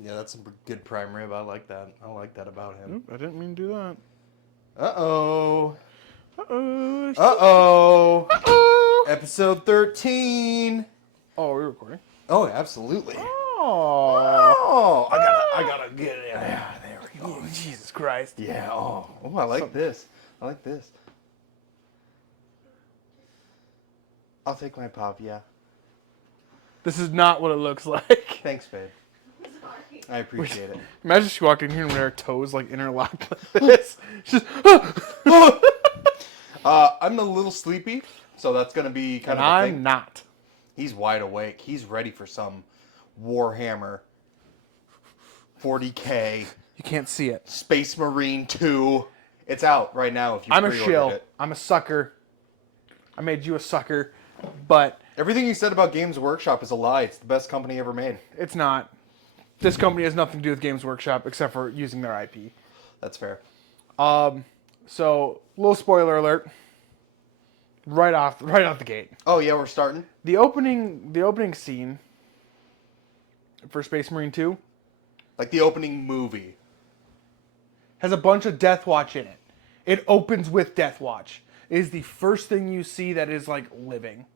Yeah, that's a good prime rib. I like that. I like that about him. Oop, I didn't mean to do that. Uh-oh. Uh-oh. Uh-oh. Uh-oh. Episode 13. Oh, we're recording. Oh, absolutely. Oh. Oh, I gotta get it. Yeah, there we go. Jesus Christ. Yeah, oh, I like this. I like this. I'll take my pop, yeah. This is not what it looks like. Thanks, babe. I appreciate it. Imagine she walked in here and her toes like interlocked like this. She's I'm a little sleepy, so that's gonna be kind and of a I'm thing. not. He's wide awake. He's ready for some Warhammer 40K You can't see it. Space Marine 2. It's out right now if you I'm a pre-ordered shill. it. I'm a sucker. I made you a sucker, but Everything you said about Games Workshop is a lie. It's the best company ever made. it's not. This company has nothing to do with Games Workshop except for using their IP. That's fair. So, little spoiler alert. Right off the gate. Oh yeah, we're starting. The opening scene for Space Marine 2 Like the opening movie. has a bunch of Death Watch in it. It opens with Death Watch. It is the first thing you see that is like living.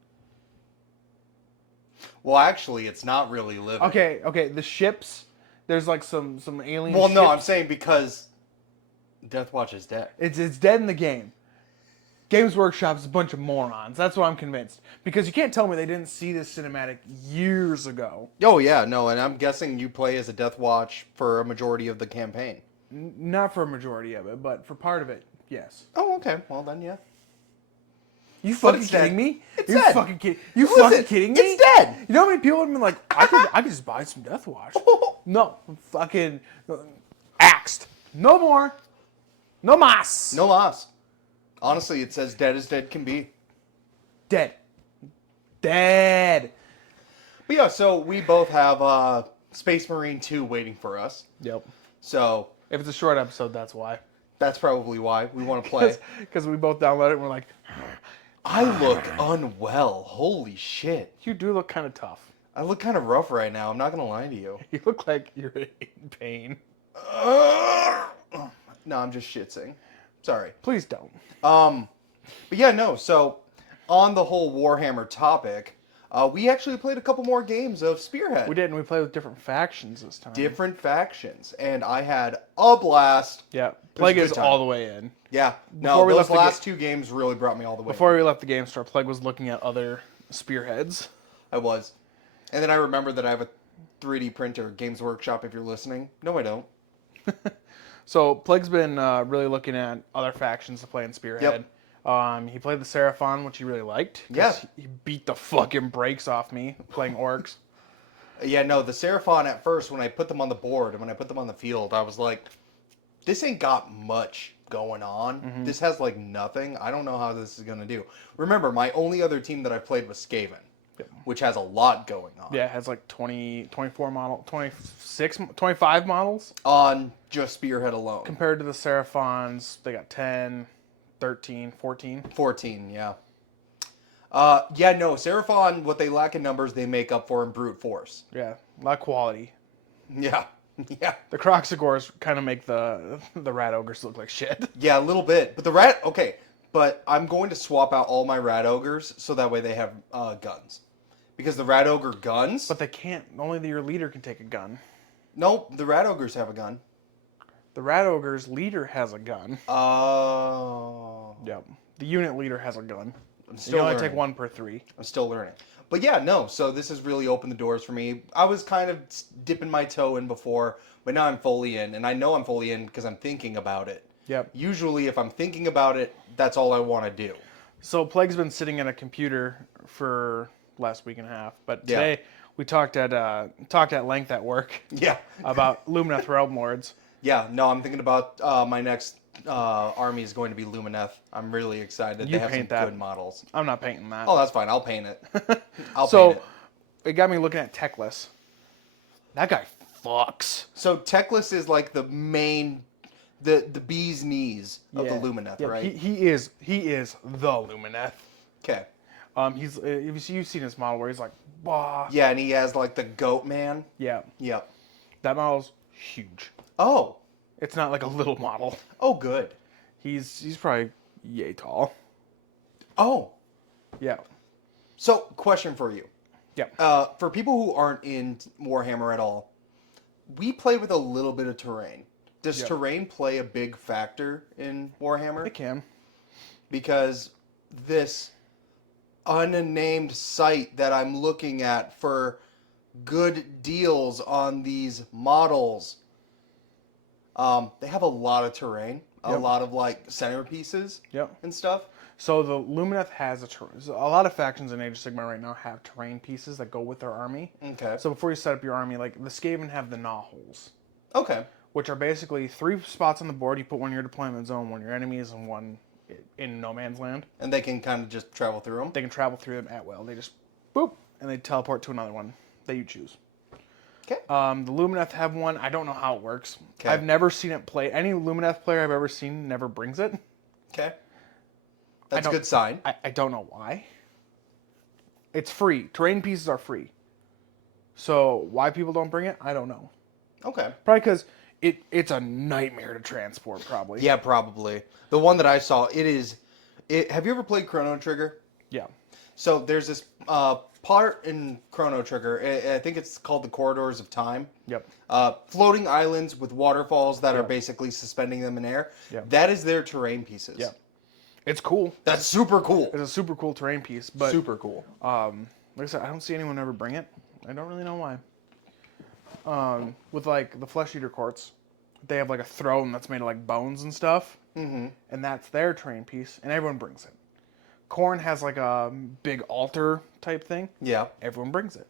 Well, actually, it's not really living. Okay. The ships, there's like some alien. Well, no, ships. I'm saying because Death Watch is dead. It's dead in the game. Games Workshop's a bunch of morons. That's what I'm convinced. Because you can't tell me they didn't see this cinematic years ago. Oh yeah, no, and I'm guessing you play as a Death Watch for a majority of the campaign. Not for a majority of it, but for part of it, yes. Oh, okay. Well then, yeah. You But fucking it's kidding dead. me? It's You dead. fucking kidding? You Listen, fucking kidding me? it's dead. You know how many people have been like, I could just buy some Death Watch. No, fucking axed. No more. No mas. No loss. Honestly, it says dead as dead can be. Dead. Dead. But yeah, so we both have Space Marine 2 waiting for us. Yep. So If it's a short episode, that's why. that's probably why we want to play. Because we both download it and we're like, I look unwell. Holy shit. you do look kind of tough. I look kind of rough right now. I'm not going to lie to you. You look like you're in pain. No, I'm just shitsing. Sorry. Please don't. But yeah, no. So on the whole Warhammer topic, we actually played a couple more games of Spearhead. We did, and we played with different factions this time. Different factions, and I had a blast. Yeah. Plague good is time. all the way in. Yeah. Before No, we those left the last two games really brought me all the way. Before we left the game store, Plague was looking at other spearheads. I was. And then I remembered that I have a 3D printer, Games Workshop, if you're listening. No, I don't. So Plague's been really looking at other factions to play in Spearhead. He played the Seraphon, which he really liked. 'Cause Yeah. He beat the fucking brakes off me playing orcs. Yeah, no, the Seraphon at first, when I put them on the board and when I put them on the field, I was like, this ain't got much going on. Mm-hmm. This has like nothing. I don't know how this is going to do. Remember, my only other team that I played was Skaven, which has a lot going on. Yeah, it has like 20, 24 model, 26, 25 models. On just Spearhead alone. Compared to the Seraphons, they got 10, 13, 14. 14, yeah. Yeah, no, Seraphon, what they lack in numbers, they make up for in brute force. Yeah, a lot of quality. Yeah, yeah. The Croxagores kind of make the Rat Ogres look like shit. Yeah, a little bit. But the rat, okay, but I'm going to swap out all my Rat Ogres so that way they have guns. Because the Rat Ogre guns... But they can't. Only your leader can take a gun. Nope, the Rat Ogres have a gun. The Rat Ogre's leader has a gun. Oh. Yep. The unit leader has a gun. I'm You still only learning. take one per 3. I'm still learning. But yeah, no, so this has really opened the doors for me. I was kind of dipping my toe in before, but now I'm fully in. And I know I'm fully in because I'm thinking about it. Yep. Usually, if I'm thinking about it, that's all I want to do. So Plague's been sitting at a computer for last week and a half, but Yeah. today we talked at length at work Yeah. about Lumineth Realm Lords. Yeah, no, I'm thinking about my next army is going to be Lumineth. I'm really excited. You They have paint some that. good models. I'm not painting that. Oh, that's fine. I'll paint it. I'll So paint it. it got me looking at Teclis. That guy fucks. So Teclis is like the main, the bee's knees of the Yeah. Lumineth, Yeah, right? He is the Lumineth. Okay. You've seen his model where he's like, bah. Yeah, and he has like the goat man. Yeah. Yep. That model's huge. Oh. It's not like a little model. Oh, good. He's probably yay tall. Oh. Yeah. So, question for you. Yeah. For people who aren't in Warhammer at all, we play with a little bit of terrain. Does Yeah. terrain play a big factor in Warhammer? It can. Because this unnamed site that I'm looking at for good deals on these models, they have a lot of terrain, a Yep. lot of like centerpieces Yep. and stuff. So the Lumineth has a lot of factions in Age of Sigmar right now have terrain pieces that go with their army. Okay. So before you set up your army, like the Skaven have the gnaw holes, Okay. which are basically 3 spots on the board. You put one in your deployment zone, one in your enemies, and one in no man's land. And they can kind of just travel through them. They can travel through them at will. They just boop, and they teleport to another one that you choose. Okay. The Lumineth have one. I don't know how it works. Okay. I've never seen it play. Any Lumineth player I've ever seen never brings it. Okay. That's a don't- good sign. I don't know why. It's free. Terrain pieces are free. So why people don't bring it, I don't know. Okay. Probably because it's a nightmare to transport, probably. Yeah, probably. The one that I saw, have you ever played Chrono Trigger? Yeah. So there's this part in Chrono Trigger, I think it's called the Corridors of Time. Yep. Floating islands with waterfalls that are Yep. basically suspending them in air. Yep. That is their terrain pieces. Yep. It's cool. That's super cool. It's a super cool terrain piece, but Super cool. like I said, I don't see anyone ever bring it. I don't really know why. With like the Flesh Eater courts, they have like a throne that's made of like bones and stuff, Mm-hmm. and that's their terrain piece, and everyone brings it. Khorne has like a big altar type thing. Yeah. Everyone brings it.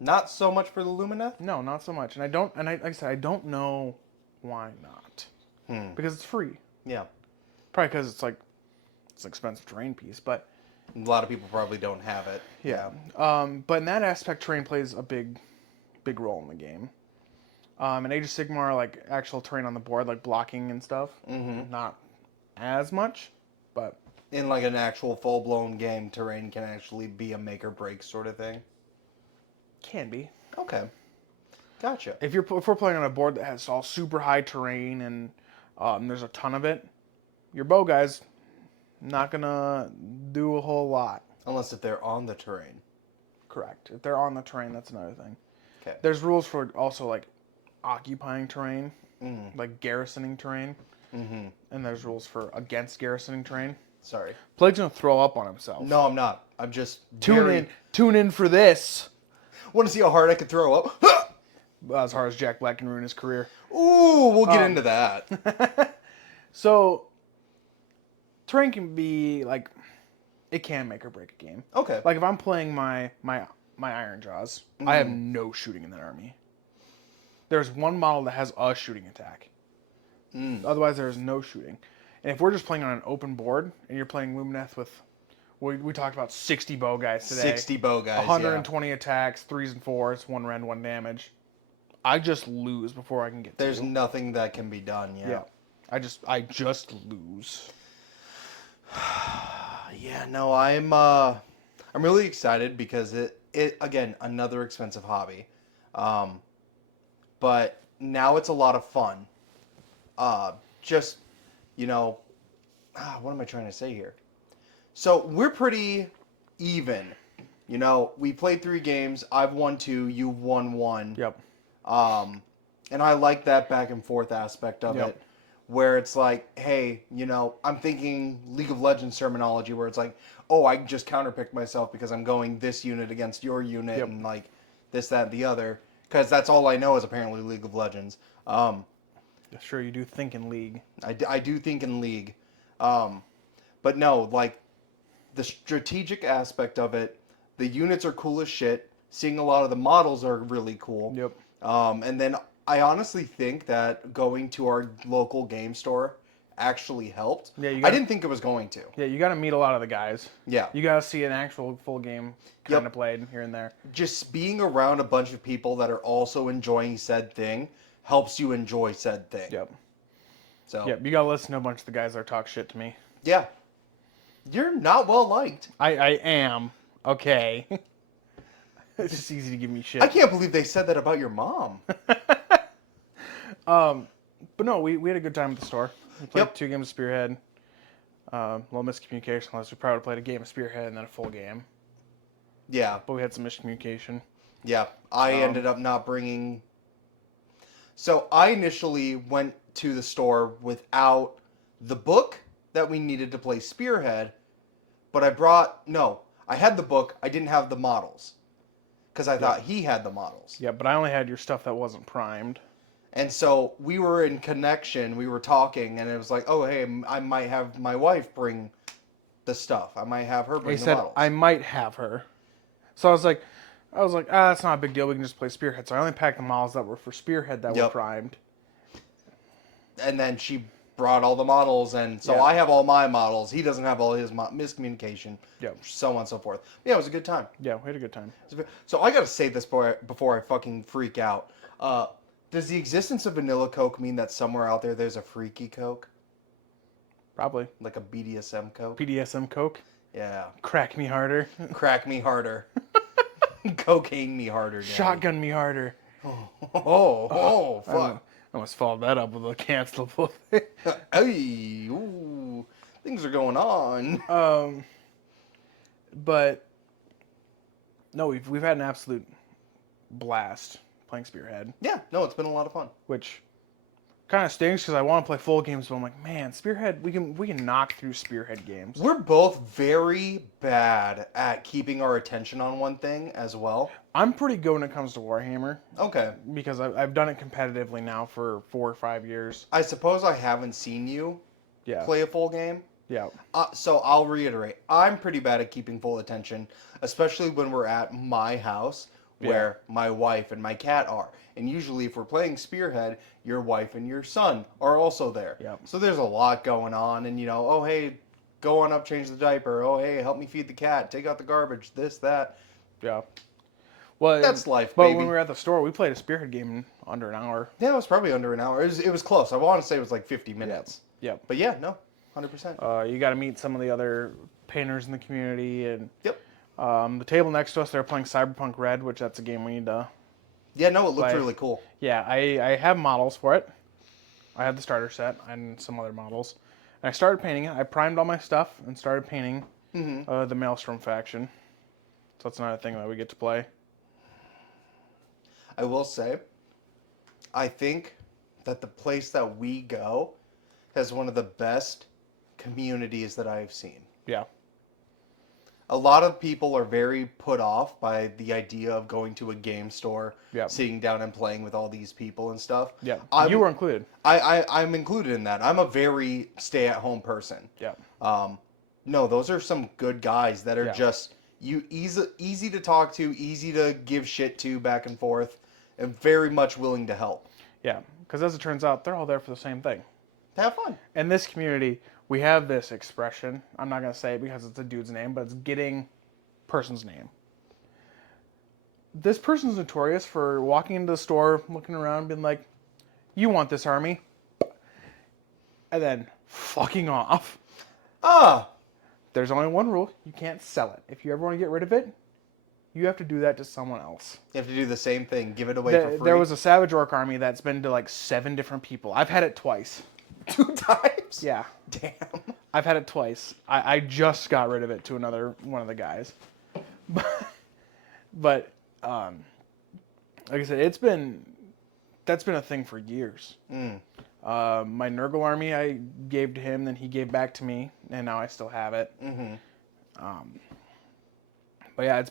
Not so much for the Lumineth? No, not so much. And like I said, I don't know why not. Because it's free. Yeah. Probably because it's an expensive terrain piece, but A lot of people probably don't have it. yeah. But in that aspect, terrain plays a big role in the game. In Age of Sigmar, like actual terrain on the board, like blocking and stuff, not as much, but In like an actual full-blown game, terrain can actually be a make or break sort of thing. can be. Okay. Gotcha. If we're playing on a board that has all super high terrain and there's a ton of it, your bow guys not gonna do a whole lot. Unless if they're on the terrain. Correct. If they're on the terrain, that's another thing. Okay. There's rules for also like occupying terrain, like garrisoning terrain, and there's rules for against garrisoning terrain. Sorry. Plague's gonna throw up on himself. No, I'm not. I'm just Tune in for this. Want to see how hard I could throw up? As hard as Jack Black can ruin his career. Ooh, we'll get into that. So, terrain can be like, it can make or break a game. Okay. Like if I'm playing my Iron Jaws, I have no shooting in that army. There's one model that has a shooting attack. Otherwise, there's no shooting. And if we're just playing on an open board and you're playing Lumineth with, we talked about 60 bow guys today. 60 bow guys. 120 attacks, 3s and 4s, 1 rend, 1 damage. I just lose before I can get There's to you. nothing that can be done. Yeah. Yeah. I just lose. Yeah. No, I'm really excited because it again another expensive hobby, but now it's a lot of fun. Just what am I trying to say here? So we're pretty even. We played 3 games. I've won 2. You've won 1. Yep. And I like that back and forth aspect of Yep. it, where it's like, hey, I'm thinking League of Legends terminology, where it's like, oh, I just counterpick myself because I'm going this unit against your unit, Yep. and like this, that, and the other, because that's all I know is apparently League of Legends. Sure, you do think in League. I do think in League, but no, like the strategic aspect of it, the units are cool as shit. Seeing a lot of the models are really cool. Yep. And then I honestly think that going to our local game store actually helped. Yeah, I didn't think it was going to. Yeah, you got to meet a lot of the guys. Yeah. You got to see an actual full game kind of played here and there. Just being around a bunch of people that are also enjoying said thing helps you enjoy said thing. Yep. So, Yep, you got to listen to a bunch of the guys that talk shit to me. yeah. You're not well liked. I am. Okay. It's just easy to give me shit. I can't believe they said that about your mom. But no, we had a good time at the store. We played Yep. 2 games of Spearhead. Little miscommunication, unless we probably would have played a game of Spearhead and then a full game. Yeah. But we had some miscommunication. Yeah. I ended up not bringing. So I initially went to the store without the book that we needed to play Spearhead, but I had the book, I didn't have the models. Because I thought he had the models. Yeah, but I only had your stuff that wasn't primed. And so we were in connection, we were talking, and it was like, oh, hey, I might have my wife bring the stuff. I might have her bring He the said, models. I might have her. So I was like, that's not a big deal. We can just play Spearhead. So I only packed the models that were for Spearhead that were primed. And then she brought all the models, and so I have all my models. He doesn't have all his miscommunication, so on and so forth. Yeah, it was a good time. Yeah, we had a good time. So I got to say this before I fucking freak out. Does the existence of vanilla Coke mean that somewhere out there there's a freaky Coke? Probably. Like a BDSM Coke? BDSM Coke? Yeah. Crack me harder. Crack me harder. Cocaine me harder. Daddy. Shotgun me harder. Oh, fuck. I almost followed that up with a cancelable thing. Hey, ooh, things are going on. But no, we've had an absolute blast playing Spearhead. Yeah, no, it's been a lot of fun. Which kind of stinks because I want to play full games, but I'm like, man, Spearhead, we can knock through Spearhead games. We're both very bad at keeping our attention on one thing as well. I'm pretty good when it comes to Warhammer. Okay. Because I've done it competitively now for 4 or 5 years. I suppose I haven't seen you play a full game. Yeah. So I'll reiterate. I'm pretty bad at keeping full attention, especially when we're at my house where my wife and my cat are. And usually if we're playing Spearhead, your wife and your son are also there. Yep. So there's a lot going on, and oh, hey, go on up, change the diaper. Oh, hey, help me feed the cat. Take out the garbage. This, that. Yeah. Well, that's life, but baby. When we were at the store, we played a Spearhead game in under an hour. Yeah, it was probably under an hour. It was close. I want to say it was like 50 minutes. Yep. But yeah, no, 100%. You got to meet some of the other painters in the community, and yep. The table next to us, they're playing Cyberpunk Red, which that's a game we need to. Yeah, no, it looks really cool. Yeah, I have models for it. I have the starter set and some other models. And I started painting it. I primed all my stuff and started painting the Maelstrom faction. So that's another thing that we get to play. I will say, I think that the place that we go has one of the best communities that I've seen. Yeah. A lot of people are very put off by the idea of going to a game store, sitting down and playing with all these people and stuff. Yeah, you were included. I'm included in that. I'm a very stay-at-home person. Yeah. No, those are some good guys that are just easy to talk to, easy to give shit to back and forth, and very much willing to help. Yeah, because as it turns out, they're all there for the same thing. To have fun. In this community, we have this expression. I'm not going to say it because it's a dude's name, but it's getting person's name. This person's notorious for walking into the store, looking around, being like, you want this army? And then fucking off. There's only one rule. You can't sell it. If you ever want to get rid of it, you have to do that to someone else. You have to do the same thing. Give it away for free. There was a Savage Orc army that's been to like 7 different people. I've had it twice. 2 times? Yeah. Damn. I've had it twice. I just got rid of it to another one of the guys. But like I said, that's been a thing for years. My Nurgle army I gave to him, then he gave back to me, and now I still have it. But yeah,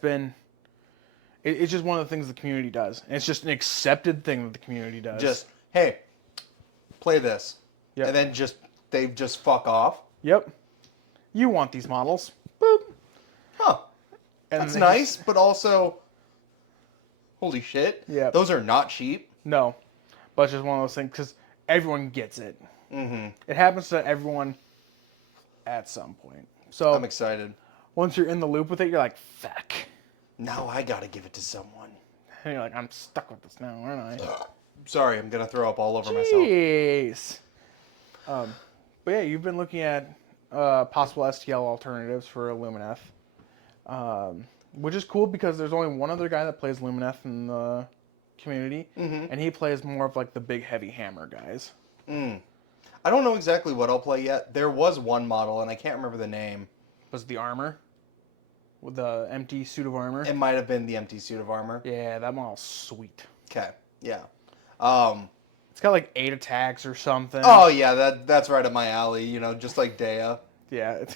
it's just one of the things the community does. And it's just an accepted thing that the community does. Just, hey, play this. Yep. And then they just fuck off. Yep. You want these models. Boop. Huh. And that's nice, but also, holy shit. Yeah. Those are not cheap. No. But it's just one of those things, because everyone gets it. It happens to everyone at some point. So I'm excited. Once you're in the loop with it, you're like, fuck. Now I gotta give it to someone. And you're like, I'm stuck with this now, aren't I? Sorry, I'm gonna throw up all over myself. Jeez. But yeah, you've been looking at possible STL alternatives for Illumineth. Which is cool because there's only one other guy that plays Lumineth in the community, and he plays more of like the big heavy hammer guys. I don't know exactly what I'll play yet. There was one model, and I can't remember the name. Was the armor? With the empty suit of armor? It might have been the empty suit of armor. Yeah, that model's sweet. Okay, yeah. It's got like 8 attacks or something. Oh yeah, that's right up my alley. You know, just like Dea. Yeah, it's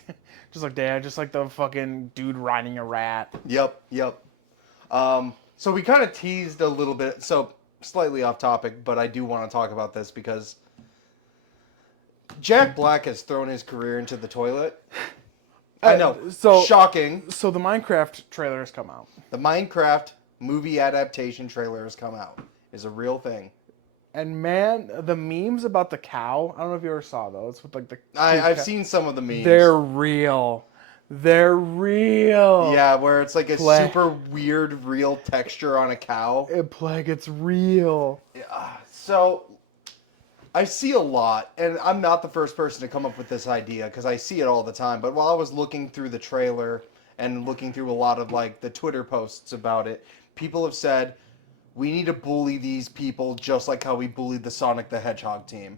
just like Dad, just like the fucking dude riding a rat. Yep. So we kind of teased a little bit. So slightly off topic, but I do want to talk about this because Jack Black has thrown his career into the toilet. I know. So shocking. So the Minecraft trailer has come out. The Minecraft movie adaptation trailer has come out. It's a real thing. And man, the memes about the cow, I don't know if you ever saw those with like the I've seen some of the memes. They're real. They're real. Yeah, where it's like a super weird real texture on a cow. It's real. Yeah. So I see a lot, and I'm not the first person to come up with this idea because I see it all the time. But while I was looking through the trailer and looking through a lot of like the Twitter posts about it, people have said we need to bully these people just like how we bullied the Sonic the Hedgehog team.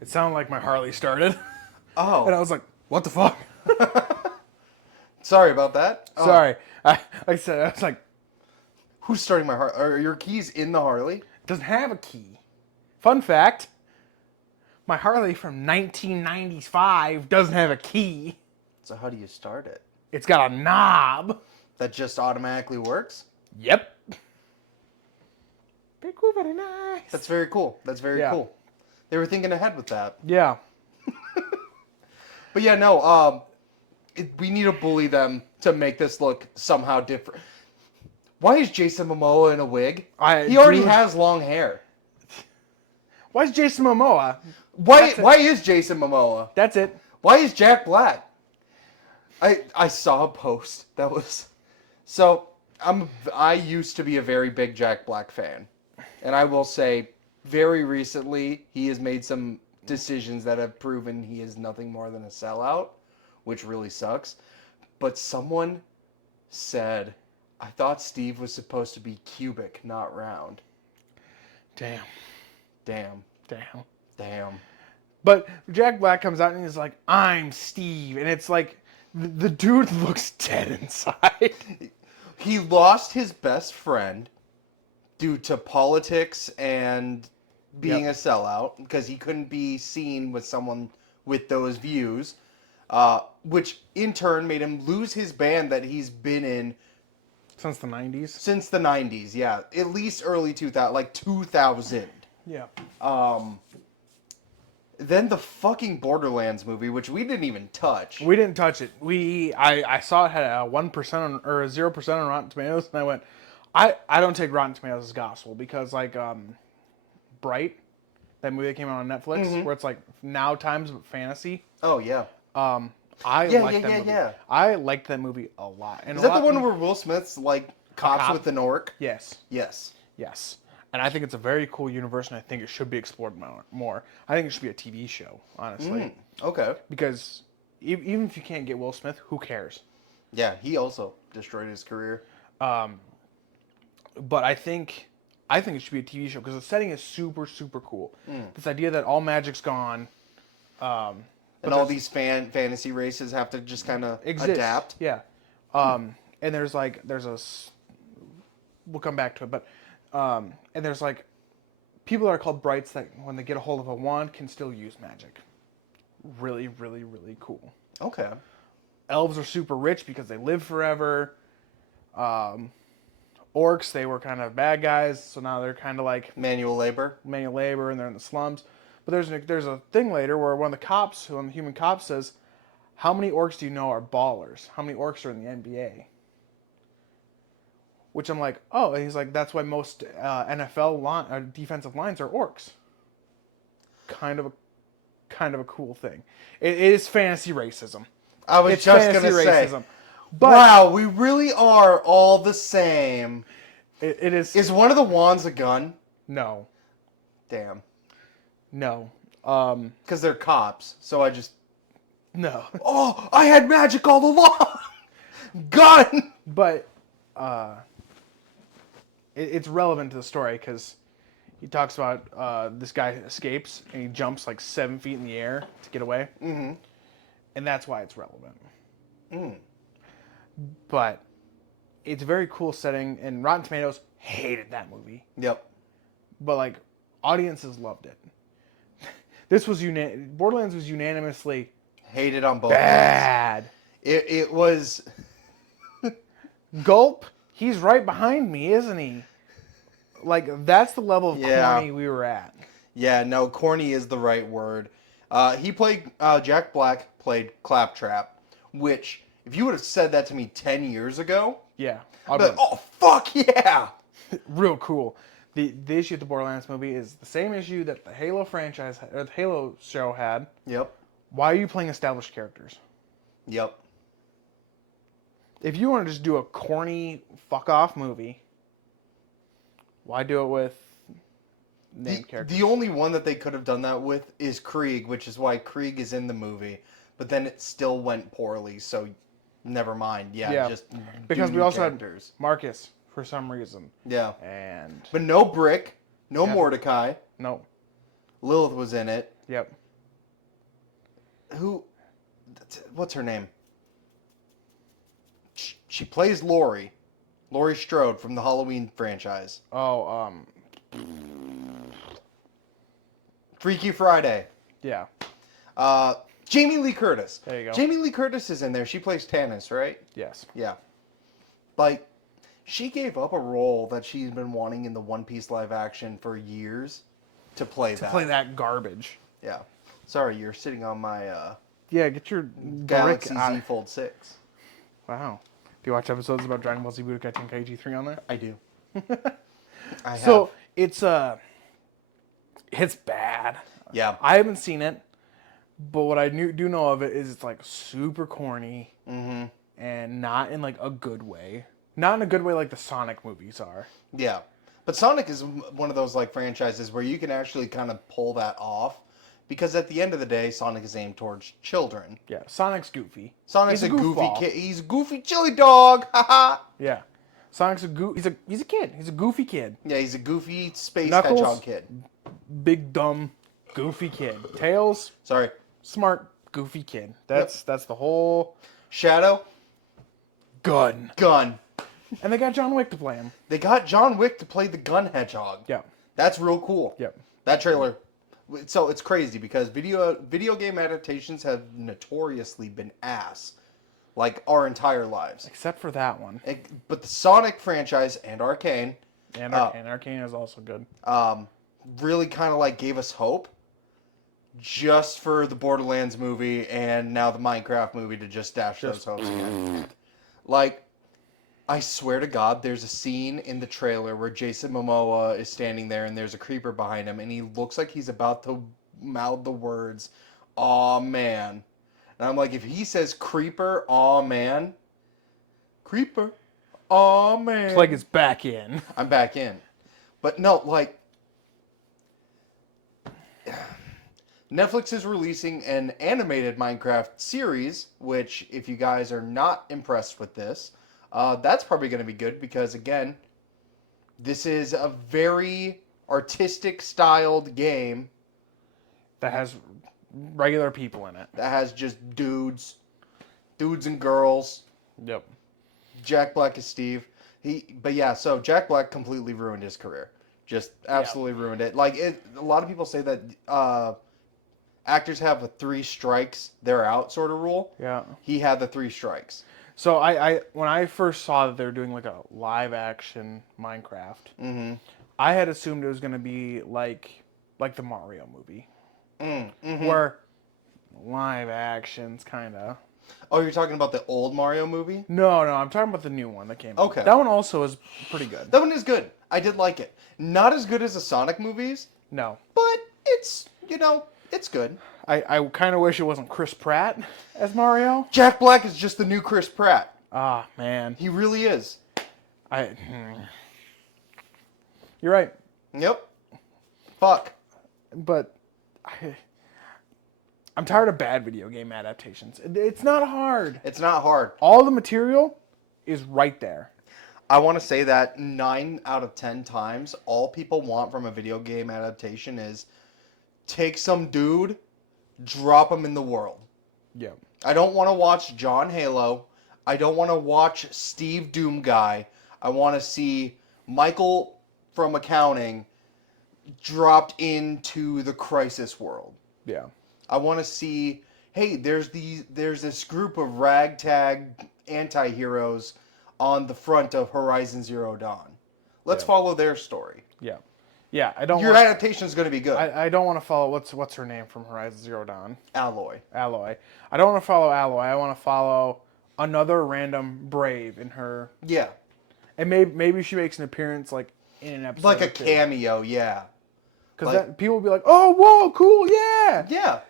It sounded like my Harley started. Oh. And I was like, what the fuck? Sorry about that. Sorry. I was like, who's starting my Harley? Are your keys in the Harley? it doesn't have a key. Fun fact, my Harley from 1995 doesn't have a key. So how do you start it? It's got a knob. That just automatically works? Yep. Very cool, very nice. That's very cool. That's very cool. They were thinking ahead with that. Yeah. But yeah, no, we need to bully them to make this look somehow different. Why is Jason Momoa in a wig? He already has long hair. Why is Jason Momoa? Why is Jason Momoa? That's it. Why is Jack Black? I saw a post that was so I used to be a very big Jack Black fan. And I will say very recently he has made some decisions that have proven he is nothing more than a sellout, which really sucks. But someone said, I thought Steve was supposed to be cubic, not round. Damn. But Jack Black comes out and he's like, I'm Steve. And it's like, the dude looks dead inside. He lost his best friend due to politics and being a sellout because he couldn't be seen with someone with those views, which in turn made him lose his band that he's been in since the 90s. Since the 90s, yeah, at least early 2000, like 2000. Yeah. Then the fucking Borderlands movie, which we didn't even touch. We didn't touch it. I saw it had a 1% or a 0% on Rotten Tomatoes, and I went, I don't take Rotten Tomatoes as gospel because like Bright, that movie that came out on Netflix, where it's like now times but fantasy. Oh yeah. I liked that movie. Yeah. I liked that movie a lot. And is that the one where Will Smith's like cops with an orc? Yes. Yes. And I think it's a very cool universe, and I think it should be explored more. I think it should be a TV show, honestly. Okay. Because even if you can't get Will Smith, who cares? Yeah, he also destroyed his career. But I think it should be a TV show because the setting is super, super cool. This idea that all magic's gone. And all these fantasy races have to just kind of adapt. Yeah. And there's we'll come back to it, but and there's like people that are called brights that when they get a hold of a wand can still use magic. Really, really, really cool. Okay. Elves are super rich because they live forever. Orcs, they were kind of bad guys, so now they're kind of like manual labor, and they're in the slums. But there's a thing later where one of the human cop says, "How many orcs do you know are ballers? How many orcs are in the NBA?" Which I'm like, oh, and he's like, that's why most NFL defensive lines are orcs. Kind of a cool thing. It is fantasy racism. I was just gonna say, but wow, we really are all the same. It is. Is one of the wands a gun? No. Damn. No. Because they're cops, so I just No. Oh, I had magic all along. Gun. But it's relevant to the story because he talks about this guy escapes and he jumps like 7 feet in the air to get away. Mm-hmm. And that's why it's relevant. Mm. But it's a very cool setting, and Rotten Tomatoes hated that movie. Yep. But like audiences loved it. This was Borderlands was unanimously Hated on both ends. bad. It was. Gulp. He's right behind me, isn't he? Like that's the level of corny we were at. Yeah, no, corny is the right word. Jack Black played Claptrap, which, if you would have said that to me 10 years ago, Yeah. I'd be like, oh, fuck yeah! Real cool. The issue with the Borderlands movie is the same issue that the Halo franchise or the Halo show had. Yep. Why are you playing established characters? Yep. If you want to just do a corny fuck off movie, why do it with named characters? The only one that they could have done that with is Krieg, which is why Krieg is in the movie. But then it still went poorly, so never mind. Yeah. Just because do we also characters. had Marcus for some reason. Yeah. And But no Brick, no Mordecai. no. Lilith was in it. Yep. What's her name? She plays Laurie Strode from the Halloween franchise. Oh, Freaky Friday. yeah. Jamie Lee Curtis. There you go. Jamie Lee Curtis is in there. She plays Tannis, right? Yes. Yeah. Like, she gave up a role that she's been wanting in the One Piece live action for years to play that. Play that garbage. Yeah. Sorry, you're sitting on my Yeah, get your Galaxy brick out. Z Fold 6. Wow. Do you watch episodes about Dragon Ball Z Budokai Tenkaichi 3 on there? I do. I have. So it's bad. Yeah. I haven't seen it, but what I do know of it is it's like super corny and not in like a good way. Not in a good way like the Sonic movies are. Yeah. But Sonic is one of those like franchises where you can actually kind of pull that off. Because at the end of the day, Sonic is aimed towards children. Yeah, Sonic's goofy. Sonic's He's a goofy goofball. kid. He's a goofy chili dog. Haha. Yeah. Sonic's he's a kid. He's a goofy kid. Yeah, he's a goofy space Knuckles? hedgehog kid. Big dumb goofy kid. Tails, Sorry. smart goofy kid. That's the whole Shadow, gun. gun. And they got John Wick to play him. They got John Wick to play the gun hedgehog. Yeah. That's real cool. Yep. That trailer. So it's crazy because video game adaptations have notoriously been ass, like our entire lives. Except for that one. But the Sonic franchise and Arcane, And Arcane is also good. really kind of like gave us hope, just for the Borderlands movie and now the Minecraft movie to just dash those hopes again. Like, I swear to God, there's a scene in the trailer where Jason Momoa is standing there and there's a creeper behind him and he looks like he's about to mouth the words, "Aw, man." And I'm like, if he says creeper, aw, man. Creeper, aw, man. Plague is back in. I'm back in. But no, like, Netflix is releasing an animated Minecraft series, which, if you guys are not impressed with this, that's probably going to be good because, again, this is a very artistic styled game That has regular people in it. that has just dudes and girls. Yep. Jack Black is Steve. But yeah, so Jack Black completely ruined his career. Just absolutely ruined it. Like, a lot of people say that actors have a 3 strikes, they're out sort of rule. Yeah. He had the 3 strikes. So I when I first saw that they were doing like a live action Minecraft, I had assumed it was going to be like the Mario movie, where live action's kind of. Oh, you're talking about the old Mario movie? No, I'm talking about the new one that came out. Okay. That one also is pretty good. That one is good. I did like it. Not as good as the Sonic movies, No. but it's, it's good. I kind of wish it wasn't Chris Pratt as Mario. Jack Black is just the new Chris Pratt. Ah, man. He really is. You're right. Yep. Fuck. But I'm tired of bad video game adaptations. It's not hard. It's not hard. All the material is right there. I want to say that 9 out of 10 times, all people want from a video game adaptation is take some dude, drop him in the world. Yeah. I don't want to watch John Halo. I don't want to watch Steve Doom Guy. I want to see Michael from accounting dropped into the Crisis world. Yeah. I want to see, hey, there's this group of ragtag anti-heroes on the front of Horizon Zero Dawn. Let's follow their story. Yeah. Yeah, I don't. Your adaptation is going to be good. I don't want to follow what's her name from Horizon Zero Dawn. Alloy. Alloy. I don't want to follow Alloy. I want to follow another random Brave in her. Yeah. And maybe she makes an appearance like in an episode. Like a cameo, yeah. Because people will be like, oh, whoa, cool, yeah. Yeah.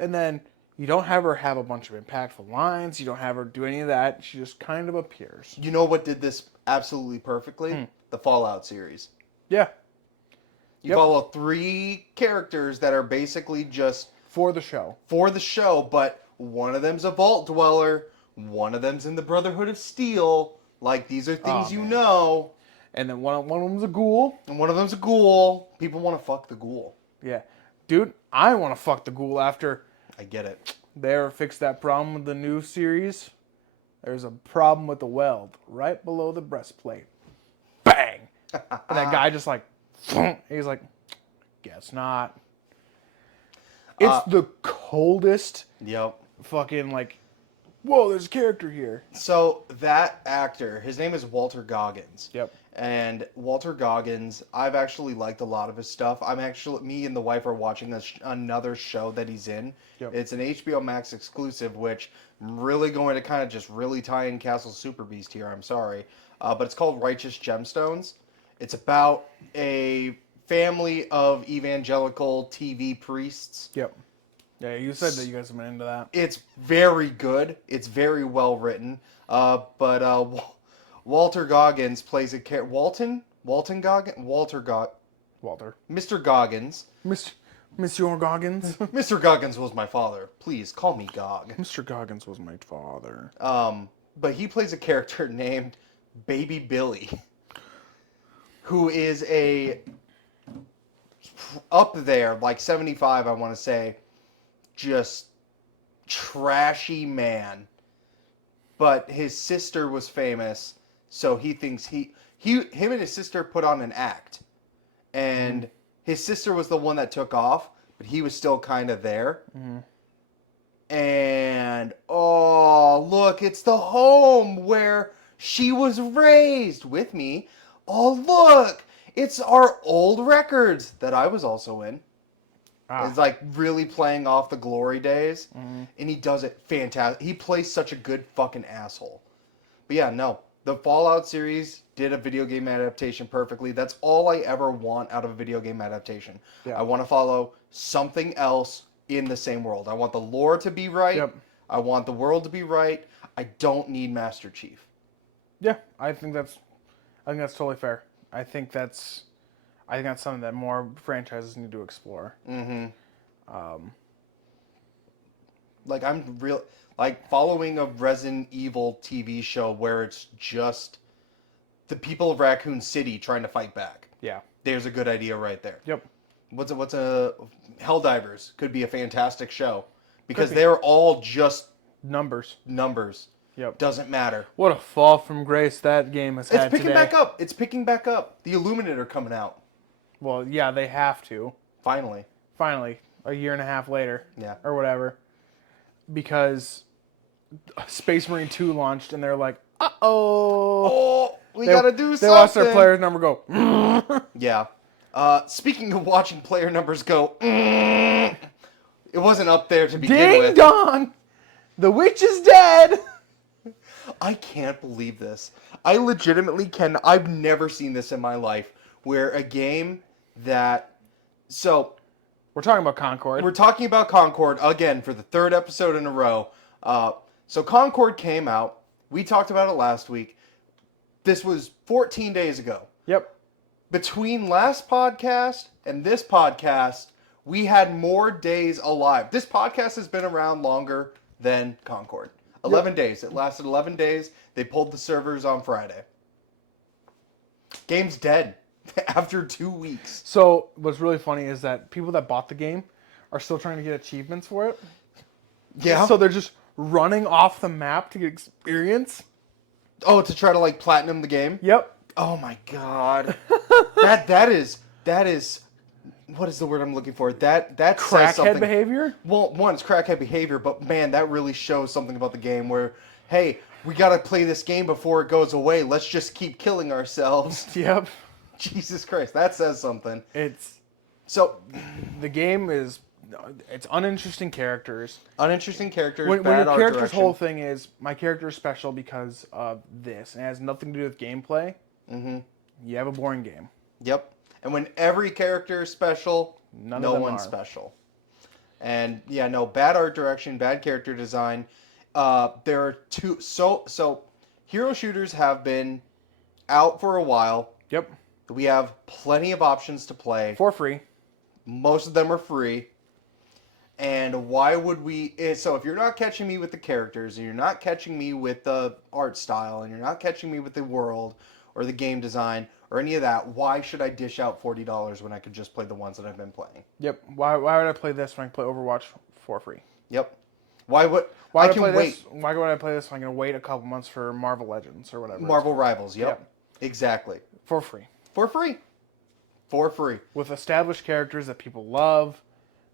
And then you don't have her have a bunch of impactful lines. You don't have her do any of that. She just kind of appears. You know what did this absolutely perfectly? The Fallout series. Yeah. You follow 3 characters that are basically just for the show. But one of them's a vault dweller, one of them's in the Brotherhood of Steel. Like, these are things you know. And then one of them's a ghoul. And one of them's a ghoul. People want to fuck the ghoul. Yeah. Dude, I want to fuck the ghoul after I get it. they ever fix that problem with the new series. There's a problem with the weld right below the breastplate. Bang! And that guy just like, he's like, guess not. It's the coldest fucking like, whoa, there's a character here. So that actor, his name is Walter Goggins. Yep. And Walter Goggins, I've actually liked a lot of his stuff. Me and the wife are watching another show that he's in. Yep. It's an HBO Max exclusive, which I'm really going to kind of just really tie in Castle Super Beast here. I'm sorry. But it's called Righteous Gemstones. It's about a family of evangelical TV priests. Yep. Yeah, you said that you guys have been into that. It's very good. It's very well written. But Walter Goggins plays a character. Walter Goggins. Mr. Goggins. Monsieur Goggins. Mr. Goggins was my father. Please call me Gog. Mr. Goggins was my father. But he plays a character named Baby Billy, who is up there, like 75, I want to say, just trashy man. But his sister was famous, so he thinks him and his sister put on an act. And his sister was the one that took off, but he was still kind of there. And, oh, look, it's the home where she was raised with me. Oh, look, it's our old records that I was also in. It's like really playing off the glory days. And he does it fantastic. He plays such a good fucking asshole. But yeah, no. The Fallout series did a video game adaptation perfectly. That's all I ever want out of a video game adaptation. Yeah. I want to follow something else in the same world. I want the lore to be right. Yep. I want the world to be right. I don't need Master Chief. Yeah, I think that's totally fair. I think that's something that more franchises need to explore. Like following a Resident Evil TV show where it's just the people of Raccoon City trying to fight back. Yeah. There's a good idea right there. Yep. What's a Helldivers could be a fantastic show because they're all just numbers. Yep. Doesn't matter. What a fall from grace that game has had today. It's picking back up. The Illuminator coming out. Well, yeah, they have to. Finally, a year and a half later. Yeah. Or whatever. Because Space Marine 2 launched and they're like, uh-oh. We gotta do something. They watched their player number go. Yeah. Speaking of watching player numbers go, it wasn't up there to begin with. Ding dong! The witch is dead! I can't believe this. I legitimately can. I've never seen this in my life where a game that... So... We're talking about Concord. We're talking about Concord again for the 3rd episode in a row. So Concord came out. We talked about it last week. This was 14 days ago. Yep. Between last podcast and this podcast, We had more days alive. This podcast has been around longer than Concord. 11 days. It lasted 11 days. They pulled the servers on Friday. Game's dead after 2 weeks. So what's really funny is that people that bought the game are still trying to get achievements for it. Yeah. So they're just running off the map to get experience. Oh, to try to like platinum the game? Yep. Oh my god. that is what is the word I'm looking for? That says something. Crackhead behavior? Well, one, it's crackhead behavior, but man, that really shows something about the game where, hey, we gotta play this game before it goes away. Let's just keep killing ourselves. Yep. Jesus Christ, that says something. It's So, the game is it's uninteresting characters. uninteresting characters, When bad your art character's direction. whole thing is my character is special because of this, and it has nothing to do with gameplay. Mm-hmm. You have a boring game. Yep. And when every character is special, None no of them one's are. special. And yeah, no, bad art direction, bad character design. There are two. So hero shooters have been out for a while. Yep. We have plenty of options to play. For free. Most of them are free. And why would we? So if you're not catching me with the characters, and you're not catching me with the art style, and you're not catching me with the world or the game design or any of that, why should I dish out $40 when I could just play the ones that I've been playing? Yep. Why would I play this when I can play Overwatch for free? Why would Why I would can I play wait? this? Why would I play this when I'm gonna wait a couple months for Marvel Legends or whatever? Marvel Rivals. Yep. Yep. Exactly. For free. For free. For free. With established characters that people love,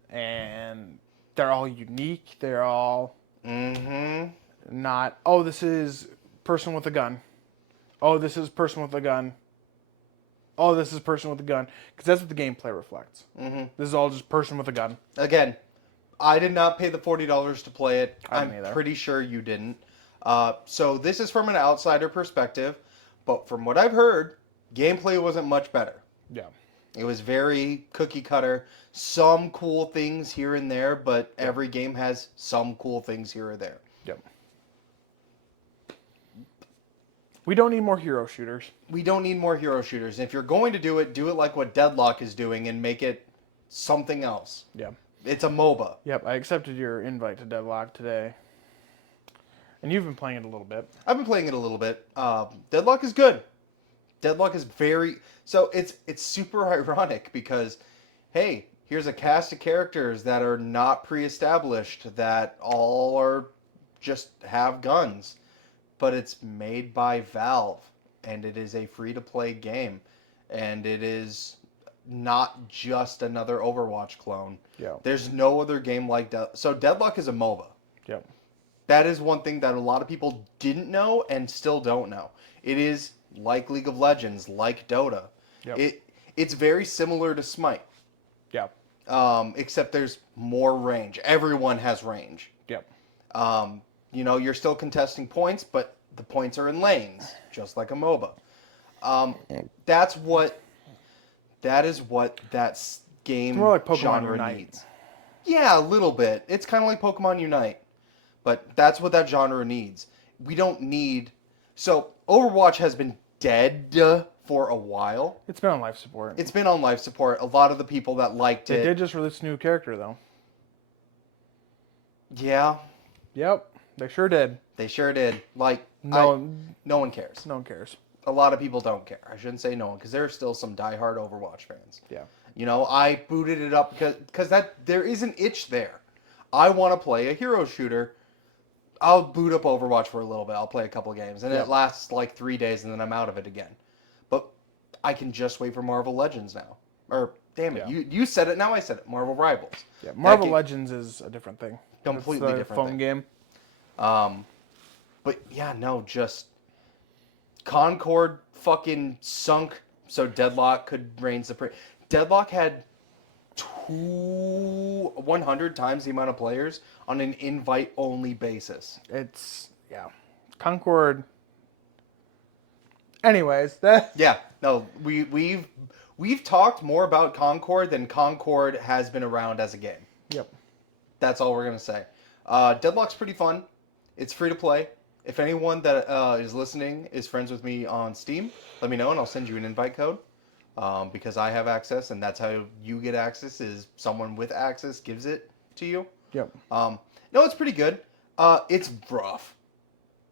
and they're all unique. They're all Mm-hmm. not, oh, this is person with a gun. Oh, this is person with a gun. Oh, this is person with a gun. Because that's what the gameplay reflects. Mm-hmm. This is all just person with a gun. Again, I did not pay the $40 to play it. I I'm didn't either. pretty sure you didn't. So this is from an outsider perspective, but from what I've heard, gameplay wasn't much better. Yeah. It was very cookie cutter. Some cool things here and there, but every game has some cool things here or there. Yep. We don't need more hero shooters. We don't need more hero shooters. If you're going to do it like what Deadlock is doing and make it something else. Yeah. It's a MOBA. Yep, I accepted your invite to Deadlock today. And you've been playing it a little bit. I've been playing it a little bit. Deadlock is good. Deadlock is very... So it's super ironic because, hey, here's a cast of characters that are not pre-established, that all are just have guns. But it's made by Valve, and it is a free-to-play game. And it is not just another Overwatch clone. Yeah. There's no other game like that. So Deadlock is a MOBA. Yep. That is one thing that a lot of people didn't know and still don't know. It is like League of Legends, like Dota. Yep. It's very similar to Smite. Yep. Except there's more range. Everyone has range. Yep. You're still contesting points, but the points are in lanes, just like a MOBA. That is what that game More like Pokemon genre Unite. needs. Yeah, a little bit. It's kind of like Pokemon Unite. But that's what that genre needs. We don't need... So, Overwatch has been dead for a while. It's been on life support. It's been on life support. A lot of the people that liked They it... did just release a new character, though. Yeah, Yep, they sure did. they sure did. Like, No, no one cares. no one cares. A lot of people don't care. I shouldn't say no one, because there are still some diehard Overwatch fans. Yeah. I booted it up because there is an itch there. I want to play a hero shooter. I'll boot up Overwatch for a little bit. I'll play a couple games, and it lasts like 3 days, and then I'm out of it again. But I can just wait for Marvel Legends now. Or, damn it, Yeah. you said it, now I said it. Marvel Rivals. Yeah, Marvel game- Legends is a different thing. Completely It's a different phone thing. game. But yeah, no, just Concord fucking sunk so Deadlock could reign supreme. Deadlock had 100 times the amount of players on an invite-only basis. It's Concord. Anyways, that Yeah, no, we've talked more about Concord than Concord has been around as a game. Yep. That's all we're gonna say. Deadlock's pretty fun. It's free to play. If anyone that is listening is friends with me on Steam, let me know and I'll send you an invite code. because I have access, and that's how you get access. Is someone with access gives it to you. Yep. No, it's pretty good. It's rough.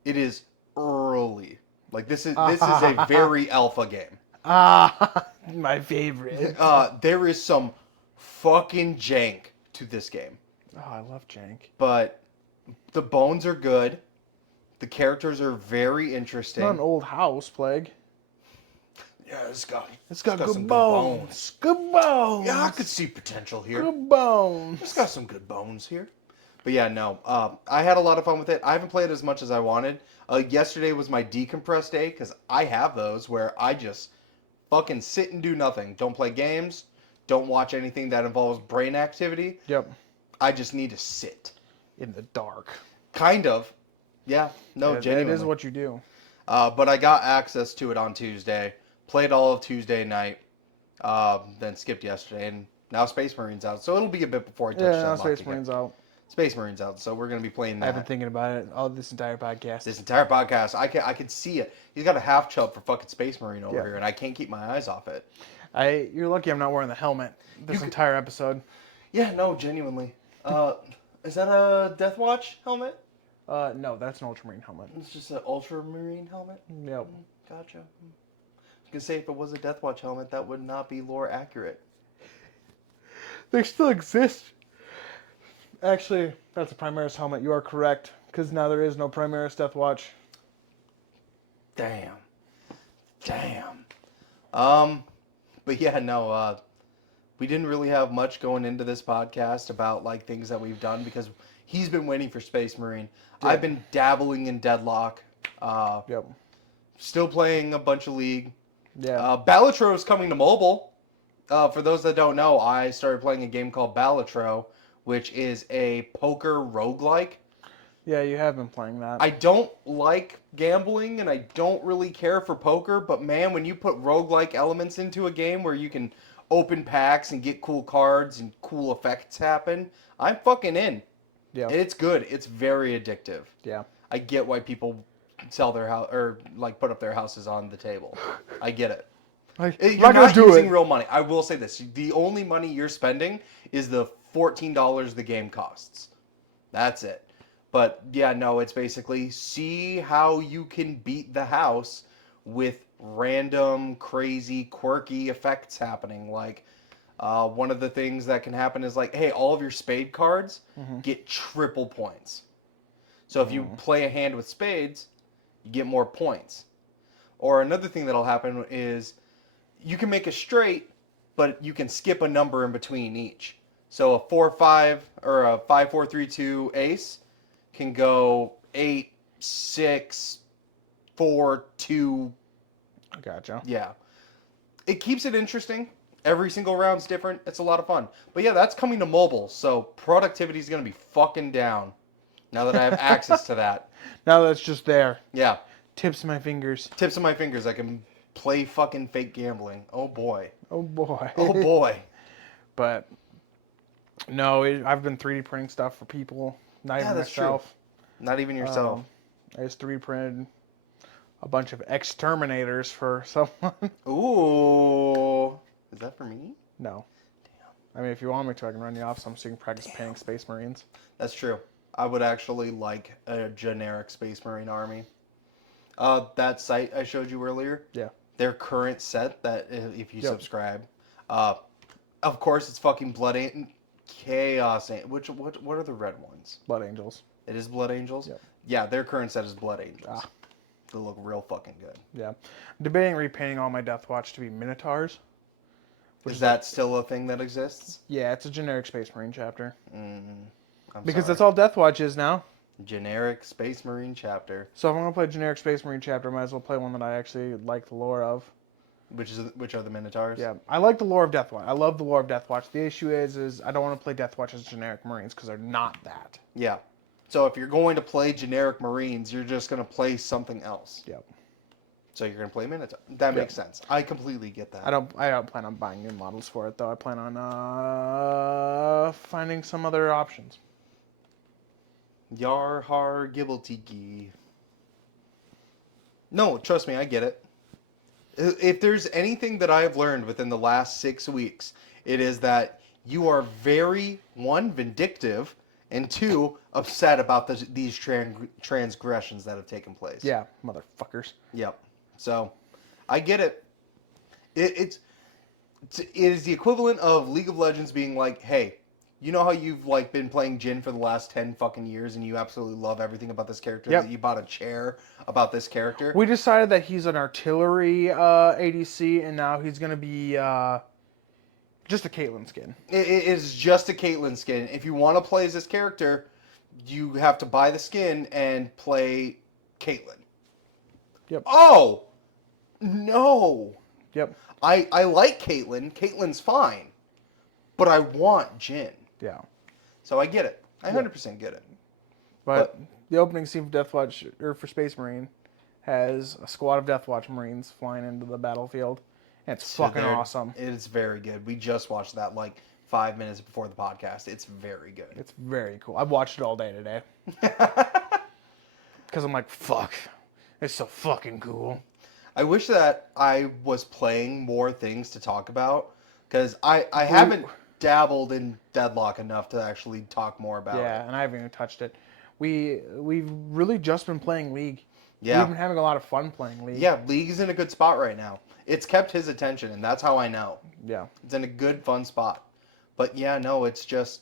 It is early. Like this is a very alpha game. My favorite. There is some fucking jank to this game, Oh, I love Jank. but the bones are good. The characters are very interesting. Not an old house, Plague. Yeah, It's got good good bones. Good bones. Yeah, I could see potential here. Good bones. It's got some good bones here. But yeah, no. I had a lot of fun with it. I haven't played as much as I wanted. Yesterday was my decompress day because I have those where I just fucking sit and do nothing. Don't play games. Don't watch anything that involves brain activity. Yep. I just need to sit. In the dark. Kind of. Yeah. No, Yeah, genuinely. that is what you do. But I got access to it on Tuesday. Played all of Tuesday night. Then skipped yesterday. And now Space Marine's out. So it'll be a bit before I touch that Yeah, lock Space again. Marine's out. Space Marine's out. So we're going to be playing that. I've been thinking about it all this entire podcast. This entire podcast. I can see it. He's got a half chub for fucking Space Marine over Yeah. here. And I can't keep my eyes off it. You're lucky I'm not wearing the helmet this entire episode. Yeah, no, genuinely. Is that a Death Watch helmet? No, that's an Ultramarine helmet. It's just an Ultramarine helmet? Yep. Gotcha. I was going to say, if it was a Death Watch helmet, that would not be lore accurate. They still exist. Actually, that's a Primaris helmet. You are correct. Because now there is no Primaris Death Watch. Damn. But yeah, no, we didn't really have much going into this podcast about like things that we've done because he's been waiting for Space Marine. Yep. I've been dabbling in Deadlock. Yep. Still playing a bunch of League. Yeah. Balatro is coming to mobile. For those that don't know, I started playing a game called Balatro, which is a poker roguelike. Yeah, you have been playing that. I don't like gambling and I don't really care for poker, but man, when you put roguelike elements into a game where you can open packs and get cool cards and cool effects happen, I'm fucking in. Yeah. And it's good. It's very addictive. Yeah. I get why people sell their house or like put up their houses on the table. I get it. You're not gonna do using it. real money. I will say this: the only money you're spending is the $14 the game costs. That's it. But yeah, no, it's basically see how you can beat the house with random, crazy, quirky effects happening. Like one of the things that can happen is like, hey, all of your spade cards get triple points. So if you play a hand with spades, you get more points. Or another thing that'll happen is you can make a straight, but you can skip a number in between each. So a 4-5 or a 5-4-3-2 ace can go 8, 6, 4, 2. Gotcha. Yeah. It keeps it interesting. Every single round's different. It's a lot of fun. But yeah, that's coming to mobile, so productivity is going to be fucking down now that I have access to that. Now that's just there. Yeah. Tips of my fingers. Tips of my fingers. I can play fucking fake gambling. Oh boy. Oh boy. Oh boy. But no, I've been 3D printing stuff for people. Not even that's myself. True. Not even yourself. I just 3D printed a bunch of exterminators for someone. Ooh. Is that for me? No. Damn. I mean, if you want me to, I can run you off some so you can practice painting Space Marines. That's true. I would actually like a generic Space Marine army. That site I showed you earlier. Yeah. Their current set that if you subscribe, of course it's fucking Chaos. What are the red ones? Blood Angels. It is Blood Angels. Yep. Yeah, their current set is Blood Angels. They look real fucking good. Yeah. I'm debating repainting all my Death Watch to be Minotaurs. Is that still a thing that exists? Yeah, it's a generic Space Marine chapter. Because that's all Death Watch is now. Generic Space Marine chapter. So if I'm gonna play a generic Space Marine chapter, I might as well play one that I actually like the lore of. Which are the Minotaurs? Yeah, I like the lore of Death Watch. I love the lore of Death Watch. The issue is I don't want to play Death Watch as generic Marines because they're not that. Yeah. So if you're going to play generic Marines, you're just going to play something else. Yep. So you're going to play Minotaur. That makes sense. I completely get that. I don't plan on buying new models for it though. I plan on finding some other options. Yar har gibble tiki. No, trust me, I get it. If there's anything that I have learned within the last 6 weeks, it is that you are very, one, vindictive, and two, upset about these transgressions that have taken place. Yeah, motherfuckers. Yep. So, I get it. It is the equivalent of League of Legends being like, hey, you know how you've like been playing Jin for the last 10 fucking years and you absolutely love everything about this character, Yep. that you bought a chair about this character? We decided that he's an artillery ADC, and now he's gonna be just a Caitlyn skin. It is just a Caitlyn skin. If you want to play as this character, you have to buy the skin and play Caitlyn. Yep. Oh! No! Yep. I like Caitlyn. Caitlyn's fine. But I want Jin. Yeah. So I get it. I 100% get it. But the opening scene for Deathwatch, or for Space Marine, has a squad of Deathwatch Marines flying into the battlefield. And it's fucking awesome. It's very good. We just watched that like 5 minutes before the podcast. It's very good. It's very cool. I've watched it all day today. Because I'm like, fuck. It's so fucking cool. I wish that I was playing more things to talk about. Because I haven't dabbled in Deadlock enough to actually talk more about it. Yeah, and I haven't even touched it. We've really just been playing League. Yeah. We've been having a lot of fun playing League. Yeah, League is in a good spot right now. It's kept his attention, and that's how I know. Yeah. It's in a good, fun spot. But yeah, no, it's just...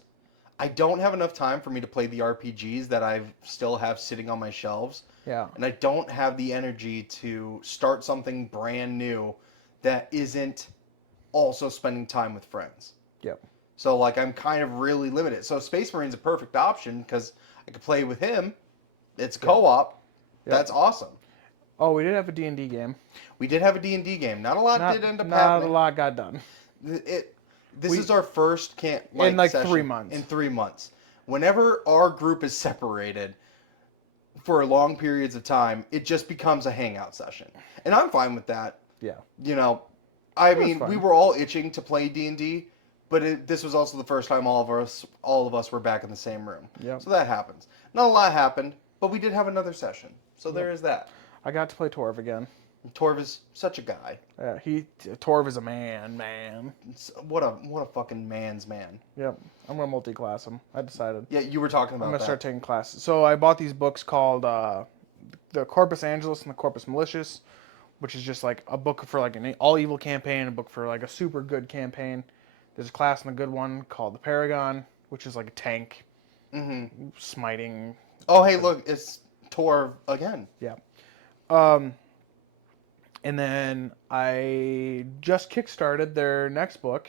I don't have enough time for me to play the RPGs that I still have sitting on my shelves. Yeah. And I don't have the energy to start something brand new that isn't also spending time with friends. Yep. So, like, I'm kind of really limited. So Space Marine's a perfect option because I could play with him. It's co-op. Yep. That's awesome. Oh, we did have a D&D game. We did have a D&D game. Not a lot did end up not happening. a lot got done. This is our first in like session 3 months. In 3 months. Whenever our group is separated for long periods of time, it just becomes a hangout session. And I'm fine with that. Yeah. You know, I mean, fine. we were all itching to play D&D, but this was also the first time all of us were back in the same room. Yep. So that happens. Not a lot happened, but we did have another session. So there is that. I got to play Torv again. Torv is such a guy. Torv is a man. What a fucking man's man. Yep. I'm gonna multi-class him. I decided. Yeah, you were talking about I'm gonna that. start taking classes. So I bought these books called the Corpus Angelus and the Corpus Malicious, which is just like a book for like an all evil campaign, a book for like a super good campaign. There's a class in the good one called the Paragon, which is like a tank, smiting. Oh, hey, look, it's Torv again. Yeah. And then I just kickstarted their next book,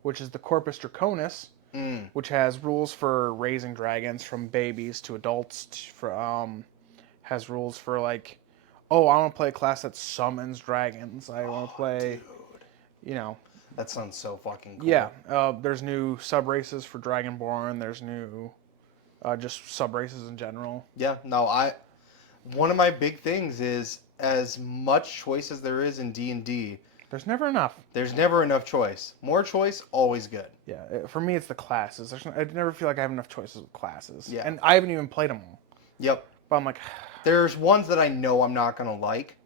which is the Corpus Draconis, which has rules for raising dragons from babies to adults. Has rules for like, oh, I want to play a class that summons dragons. I want to play, you know. That sounds so fucking cool. Yeah. There's new sub races for Dragonborn. There's new, just sub races in general. Yeah. No, one of my big things is as much choice as there is in D&D, there's never enough. There's never enough choice. More choice, always good. Yeah, for me it's the classes. I never feel like I have enough choices with classes. Yeah. And I haven't even played them all. Yep. But I'm like... There's ones that I know I'm not going to like.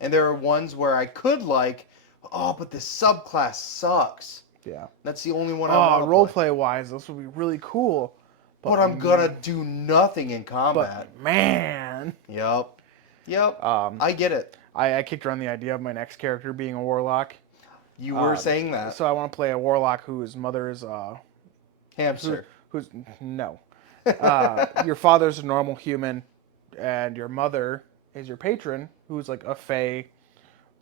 And there are ones where I could like, oh, but this subclass sucks. Yeah. That's the only one I want to roleplay wise, this would be really cool. But I'm going to do nothing in combat. But man... Yep. I get it. I kicked around the idea of my next character being a warlock. You were saying that. So I want to play a warlock whose mother is hamster. No. Your father's a normal human, and your mother is your patron, who's like a fae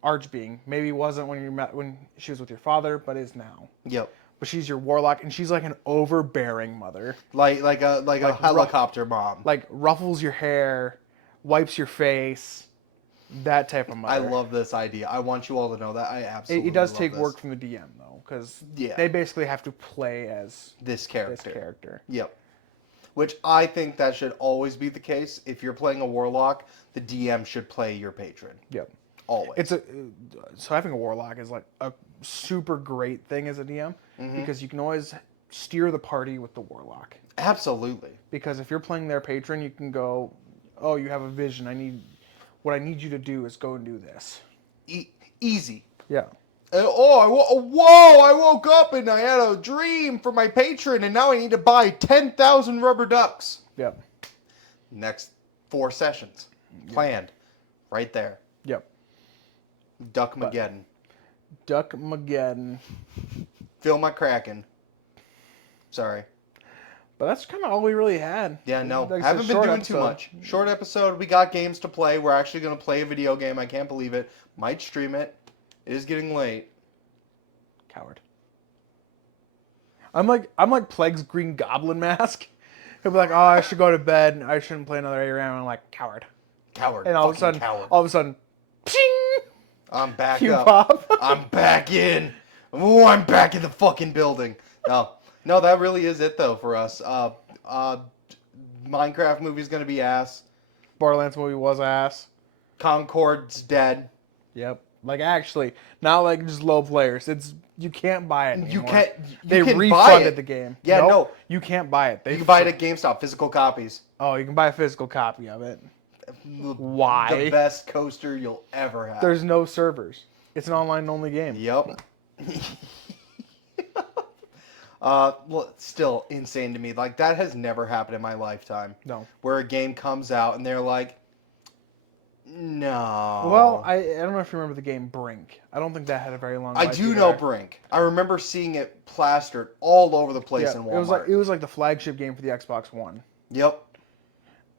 archbeing. Maybe wasn't when she was with your father, but is now. Yep. But she's your warlock, and she's like an overbearing mother. Like a helicopter mom. Like ruffles your hair, wipes your face, that type of mother. I love this idea. I want you all to know that. I absolutely It does love take this. work from the DM though, because Yeah. they basically have to play as this character. Yep. Which I think that should always be the case. If you're playing a warlock, the DM should play your patron. Yep. Always. So having a warlock is like a super great thing as a DM because you can always steer the party with the warlock. Absolutely. Because if you're playing their patron, you can go, oh, you have a vision. What I need you to do is go and do this. Easy. Yeah. Whoa! I woke up and I had a dream for my patron, and now I need to buy 10,000 rubber ducks. Yep. Next 4 sessions planned, right there. Yep. Duckmageddon. Duckmageddon. Fill my Kraken. Sorry. But that's kind of all we really had. Yeah, no. Like Haven't been doing episode. too much. Short episode. We got games to play. We're actually going to play a video game. I can't believe it. Might stream it. It is getting late. Coward. I'm like Plague's Green Goblin mask. He'll be like, "Oh, I should go to bed. I shouldn't play another 8 round." I'm like, "Coward." Coward. And all of a sudden, ping! I'm back You up. pop. I'm back in. Ooh, I'm back in the fucking building. No, that really is it though for us. Minecraft movie's gonna be ass. Borderlands movie was ass. Concord's dead. Yep. Like actually, not like just low players. It's you can't buy it anymore. You can't. They can buy refunded it. The game. Yeah, Nope, no. you can't buy it. You can buy it at GameStop, physical copies. Oh, you can buy a physical copy of it. Why? The best coaster you'll ever have. There's no servers. It's an online only game. Yep. Well, it's still insane to me. Like, that has never happened in my lifetime. No. Where a game comes out and they're like, no. Well, I don't know if you remember the game Brink. I don't think that had a very long life. I do either. know Brink. I remember seeing it plastered all over the place in Walmart. It was like the flagship game for the Xbox One. Yep.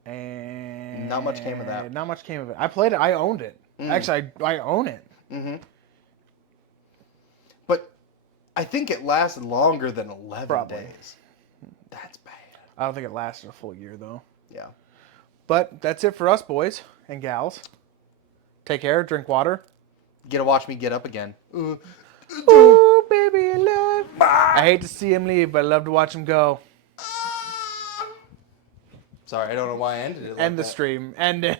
And not much came of that. Not much came of it. I played it. I owned it. Actually, I own it. Mm-hmm. But I think it lasted longer than 11 days. That's bad. I don't think it lasted a full year, though. Yeah. But that's it for us, boys and gals. Take care. Drink water. Get to watch me get up again. Ooh, baby, I love. I hate to see him leave, but I love to watch him go. Sorry, I don't know why I ended it like End the that. stream. End it.